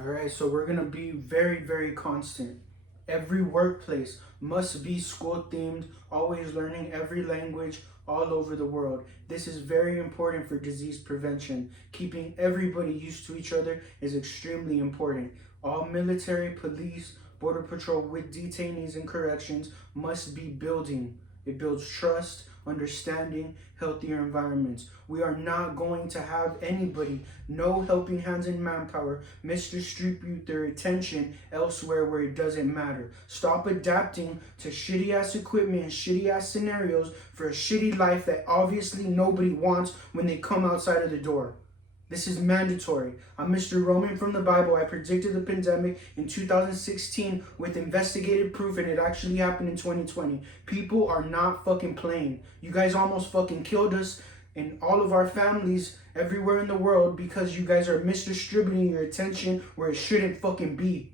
All right, so we're gonna be very, very constant. Every workplace must be school themed, always learning every language all over the world. This is very important for disease prevention. Keeping everybody used to each other is extremely important. All military, police, border patrol with detainees and corrections must be building. It builds trust, understanding, healthier environments. We are not going to have anybody, no helping hands and manpower, misdistribute their attention elsewhere where it doesn't matter. Stop adapting to shitty ass equipment and shitty ass scenarios for a shitty life that obviously nobody wants when they come outside of the door. This is mandatory. I'm Mr. Roman from the Bible. I predicted the pandemic in 2016 with investigative proof, and it actually happened in 2020. People are not fucking playing. You guys almost fucking killed us and all of our families everywhere in the world because you guys are misdistributing your attention where it shouldn't fucking be.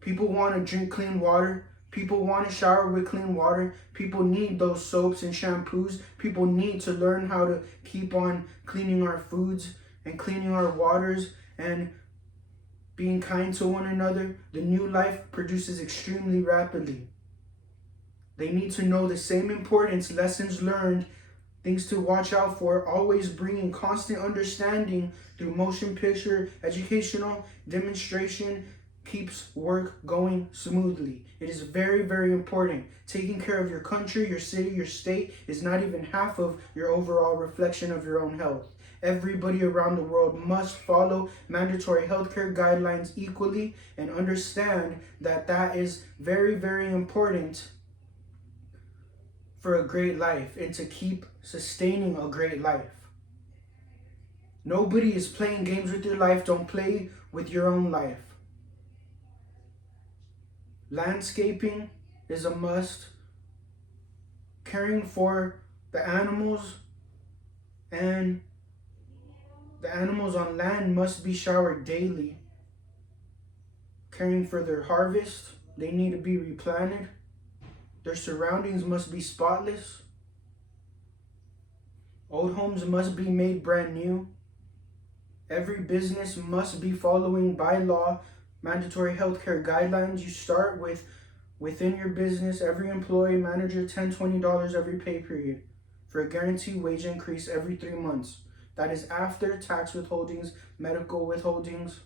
People want to drink clean water. People want to shower with clean water. People need those soaps and shampoos. People need to learn how to keep on cleaning our foods and cleaning our waters and being kind to one another. The new life produces extremely rapidly. They need to know the same importance, lessons learned, things to watch out for, always bringing constant understanding through motion picture, educational demonstration, keeps work going smoothly. It is very, very important. Taking care of your country, your city, your state is not even half of your overall reflection of your own health. Everybody around the world must follow mandatory healthcare guidelines equally and understand that that is very, very important for a great life and to keep sustaining a great life. Nobody is playing games with your life. Don't play with your own life. Landscaping is a must. Caring for the animals and the animals on land must be showered daily. Caring for their harvest, they need to be replanted. Their surroundings must be spotless. Old homes must be made brand new. Every business must be following by law mandatory healthcare guidelines. You start with within your business, every employee, manager, $10, $20 every pay period for a guaranteed wage increase every 3 months. That is after tax withholdings, medical withholdings.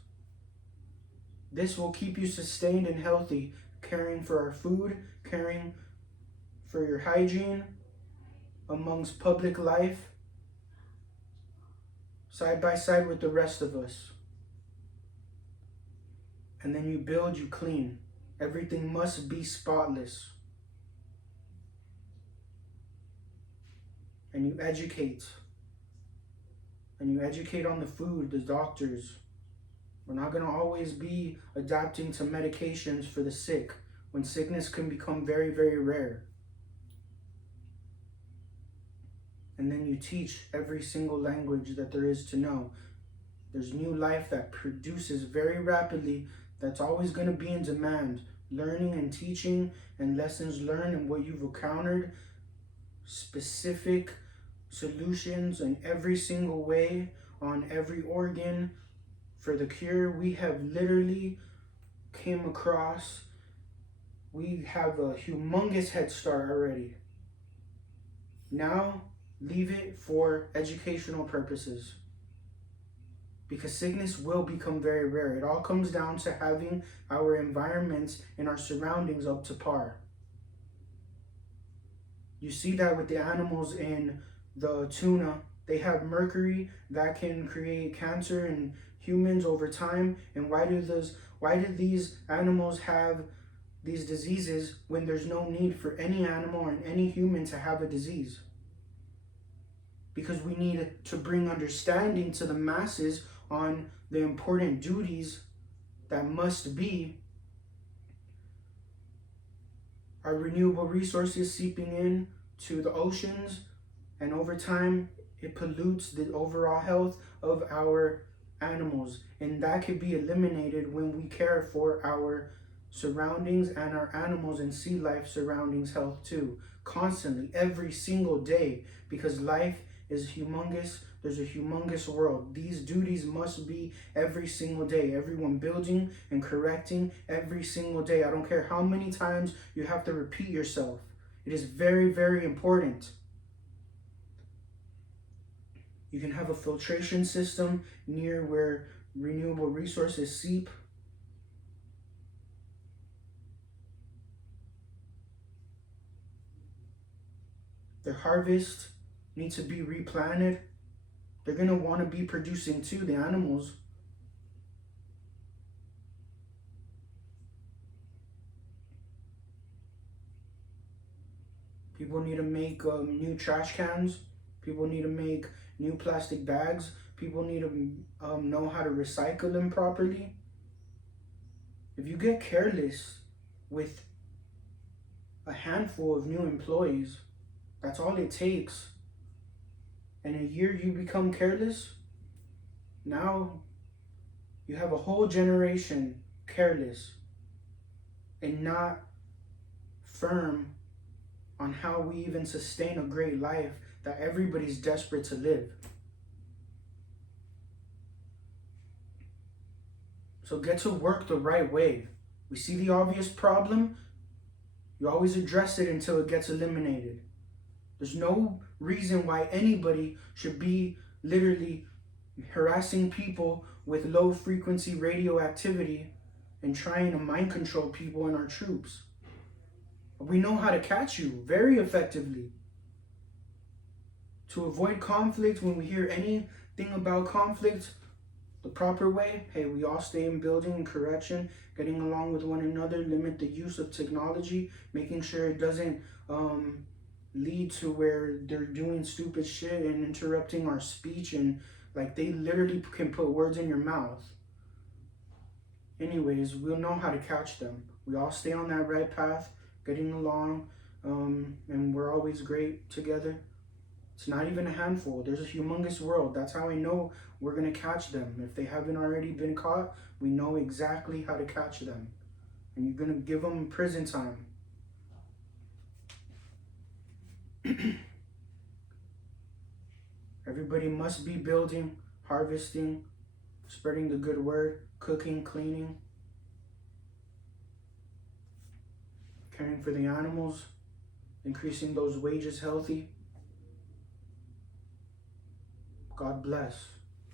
This will keep you sustained and healthy, caring for our food, caring for your hygiene amongst public life, side by side with the rest of us. And then you build, you clean. Everything must be spotless. And you educate. And you educate on the food, the doctors. We're not going to always be adapting to medications for the sick when sickness can become very, very rare. And then you teach every single language that there is to know. There's new life that produces very rapidly that's always going to be in demand. Learning and teaching and lessons learned and what you've encountered, specific solutions in every single way on every organ for the cure. We have literally came across, we have a humongous head start already. Now, leave it for educational purposes. Because sickness will become very rare. It all comes down to having our environments and our surroundings up to par. You see that with the animals in the tuna. They have mercury that can create cancer in humans over time. And why do these animals have these diseases when there's no need for any animal and any human to have a disease? Because we need to bring understanding to the masses on the important duties that must be our renewable resources seeping in to the oceans, and over time it pollutes the overall health of our animals, and that could be eliminated when we care for our surroundings and our animals and sea life surroundings health too, constantly every single day, because life is humongous. There's a humongous world. These duties must be every single day. Everyone building and correcting every single day. I don't care how many times you have to repeat yourself. It is very, very important. You can have a filtration system near where renewable resources seep. Their harvest needs to be replanted. They're going to want to be producing too, the animals. People need to make new trash cans. People need to make new plastic bags. People need to know how to recycle them properly. If you get careless with a handful of new employees, that's all it takes. In a year you become careless, now you have a whole generation careless and not firm on how we even sustain a great life that everybody's desperate to live. So get to work the right way. We see the obvious problem, you always address it until it gets eliminated. There's no reason why anybody should be literally harassing people with low frequency radioactivity and trying to mind control people and our troops. We know how to catch you very effectively. To avoid conflict, when we hear anything about conflict the proper way, hey, we all stay in building and correction, getting along with one another, limit the use of technology, making sure it doesn't lead to where they're doing stupid shit and interrupting our speech, and like they literally can put words in your mouth. Anyways, we'll know how to catch them. We all stay on that right path, getting along, and we're always great together. It's not even a handful. There's a humongous world. That's how I know we're going to catch them. If they haven't already been caught, we know exactly how to catch them. And you're going to give them prison time. Everybody must be building, harvesting, spreading the good word, cooking, cleaning, caring for the animals, increasing those wages healthy. God bless.